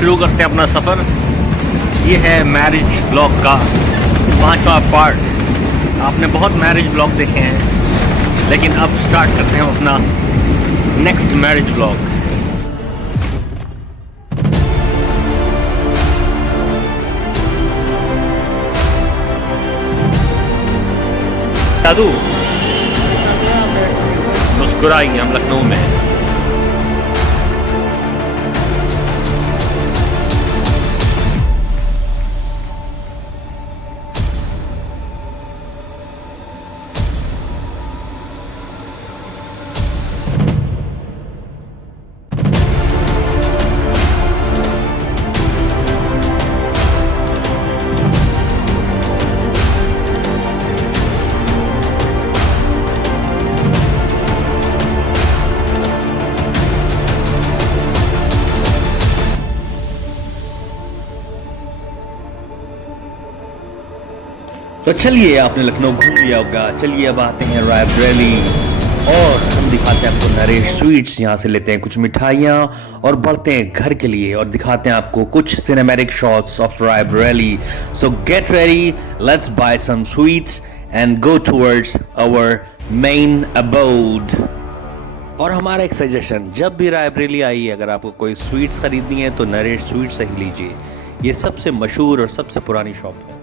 शुरू करते हैं अपना सफ़र। ये है मैरिज ब्लॉग का 5वां पार्ट। आपने बहुत मैरिज ब्लॉग देखे हैं, लेकिन अब स्टार्ट करते हैं अपना नेक्स्ट मैरिज ब्लॉग। दादू मुस्कुराइए, हम लखनऊ में हैं। तो चलिए, आपने लखनऊ घूम लिया होगा, चलिए अब आते हैं रायबरेली और हम दिखाते हैं आपको नरेश स्वीट्स। यहाँ से लेते हैं कुछ मिठाइयाँ और बढ़ते हैं घर के लिए और दिखाते हैं आपको कुछ cinematic shots of Raebareli. So get ready, let's buy some sweets and go towards our main abode. और हमारा एक सजेशन, जब भी रायबरेली आई, अगर आपको कोई स्वीट्स खरीदनी है तो नरेश स्वीट्स से ही लीजिए। ये सबसे मशहूर और सबसे पुरानी शॉप है।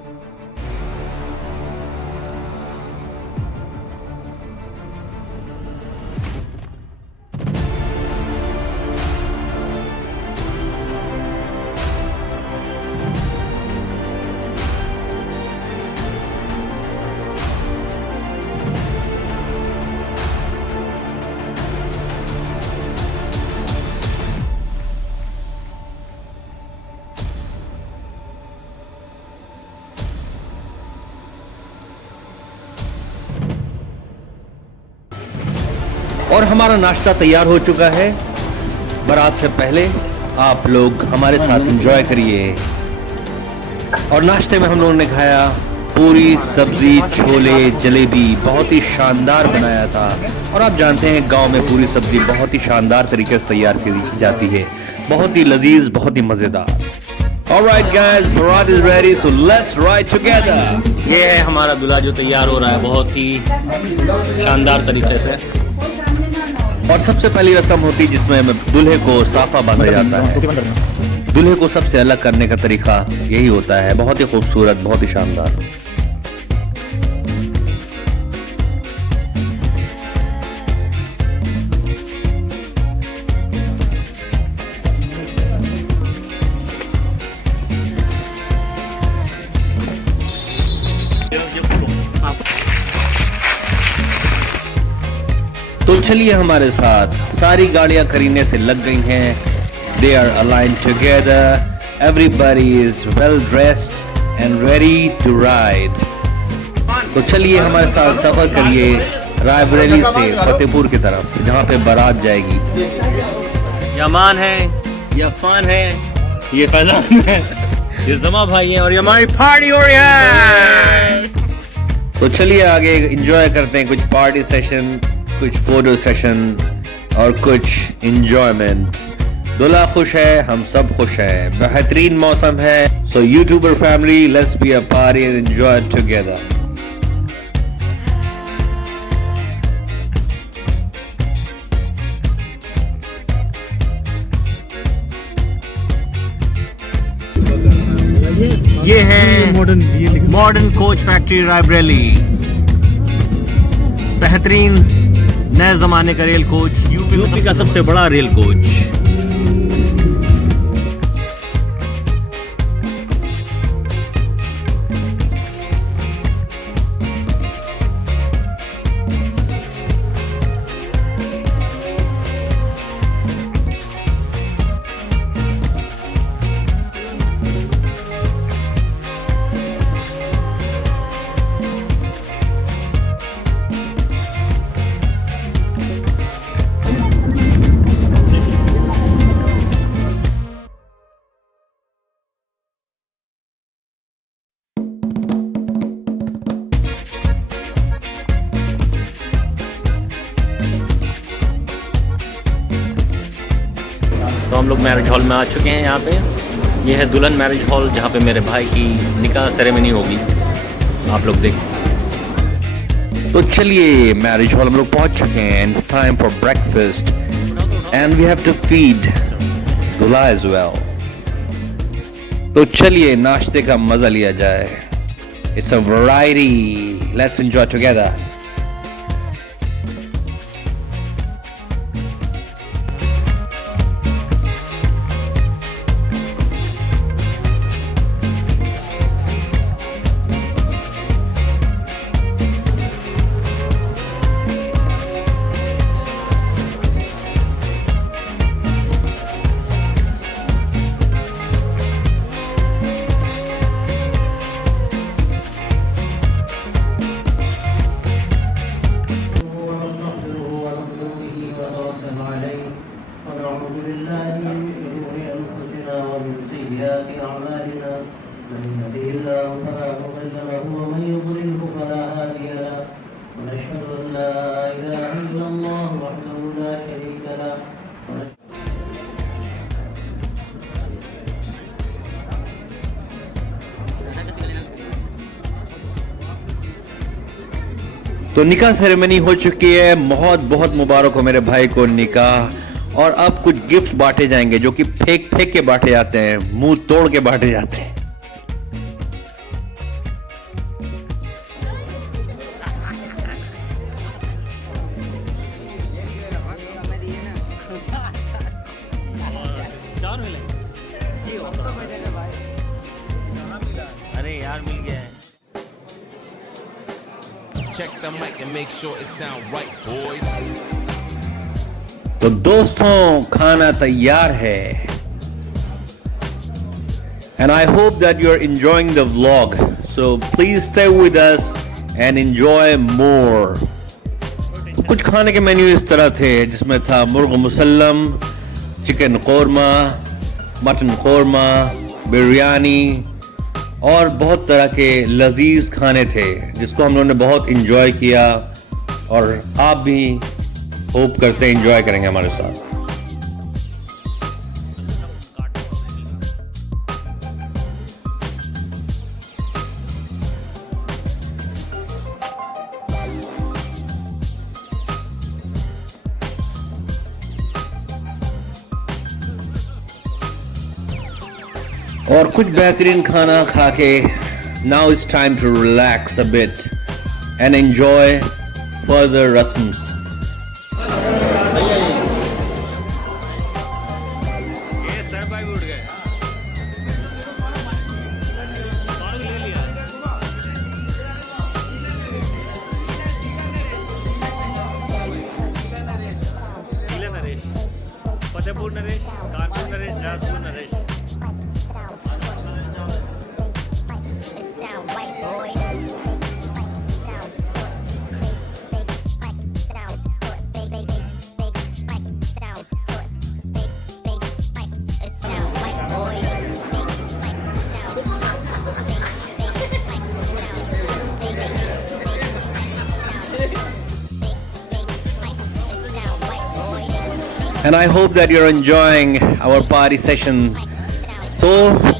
और हमारा नाश्ता तैयार हो चुका है। बारात से पहले आप लोग हमारे साथ एंजॉय करिए। और नाश्ते में हम लोगों ने खाया पूरी, सब्जी, छोले, जलेबी, बहुत ही शानदार बनाया था। और आप जानते हैं गांव में पूरी सब्जी बहुत ही शानदार तरीके से तैयार की जाती है, बहुत ही लजीज, बहुत ही मजेदार। Alright guys, बारात is ready, so let's ride together। ये है हमारा दूल्हा जो तैयार हो रहा है बहुत ही शानदार तरीके से। और सबसे पहली रस्म होती है जिसमें दूल्हे को साफा बांधा जाता है। दूल्हे को सबसे अलग करने का तरीका यही होता है, बहुत ही खूबसूरत, बहुत ही शानदार। तो चलिए हमारे साथ, सारी गाड़ियां खरीदने से लग गई हैं। They are aligned together. Everybody is well dressed and ready to ride. तो चलिए हमारे साथ सफर करिए रायबरेली से फतेहपुर की तरफ, जहाँ पे बारात जाएगी। ये अमान है, ये अफान है, ये फैजान है, ये जमा भाई है और ये हमारी पार्टी हो रही है। तो चलिए आगे एंजॉय करते हैं, कुछ पार्टी सेशन, कुछ फोटो सेशन और कुछ एंजॉयमेंट। दूल्हा खुश है, हम सब खुश हैं, बेहतरीन मौसम है। So YouTuber family, let's be a party and enjoy together. ये है मॉडर्न कोच फैक्ट्री रायबरेली, बेहतरीन नए जमाने का रेल कोच, यूपी का सबसे बड़ा रेल कोच। तो हम लोग मैरिज हॉल में आ चुके हैं यहाँ पे। ये है दुल्हन मैरिज हॉल जहाँ पे मेरे भाई की निकाह सेरेमनी होगी, आप लोग देख। तो चलिए मैरिज हॉल हम लोग पहुंच चुके हैं and it's time for breakfast and we have to feed दूल्हा एज वेल। तो चलिए नाश्ते का मजा लिया जाए। It's a variety, let's enjoy together. तो निकाह सेरेमनी हो चुकी है। बहुत बहुत मुबारक हो मेरे भाई को निकाह। और अब कुछ गिफ्ट बांटे जाएंगे जो कि फेंक फेंक के बांटे जाते हैं, मुंह तोड़ के बांटे जाते हैं। अरे यार मिल गया है। Check the mic and make sure it sound right, boys. तो दोस्तों खाना तैयार है and I hope that you are enjoying the vlog, so please stay with us and enjoy more. तो कुछ खाने के मेन्यू इस तरह थे जिसमें था मुर्ग मुसल्लम, चिकन कौरमा, मटन कौरमा, बिरयानी और बहुत तरह के लजीज खाने थे जिसको हम लोगों ने बहुत इंजॉय किया और आप भी होप करते हैं इंजॉय करेंगे हमारे साथ। और कुछ बेहतरीन खाना खा के now it's time to relax a bit and enjoy further रस्म्स। ये सर भाई उठ गए। ले लिया। Naresh, Fatehpur Naresh, Kanpur Naresh, Jajpur Naresh. And I hope that you're enjoying our party session. तो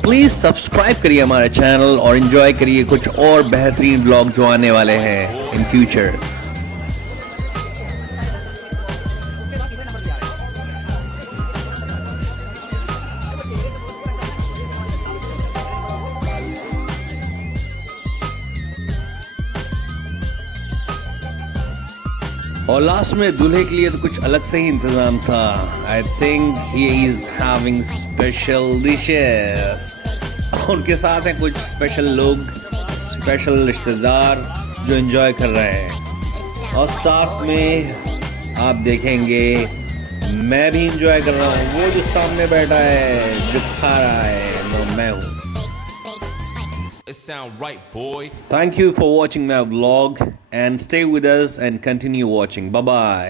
प्लीज सब्सक्राइब करिए हमारे चैनल और एंजॉय करिए कुछ और बेहतरीन ब्लॉग जो आने वाले हैं इन फ्यूचर। और लास्ट में दूल्हे के लिए तो कुछ अलग से ही इंतजाम था। I think he is having special dishes. उनके साथ हैं कुछ स्पेशल लोग, स्पेशल रिश्तेदार जो एंजॉय कर रहे हैं। और साथ में आप देखेंगे मैं भी एंजॉय कर रहा हूँ। वो जो सामने बैठा है जो खा रहा है वो मैं हूँ। It sound right, boy. Thank you for watching my vlog and stay with us and continue watching. Bye bye.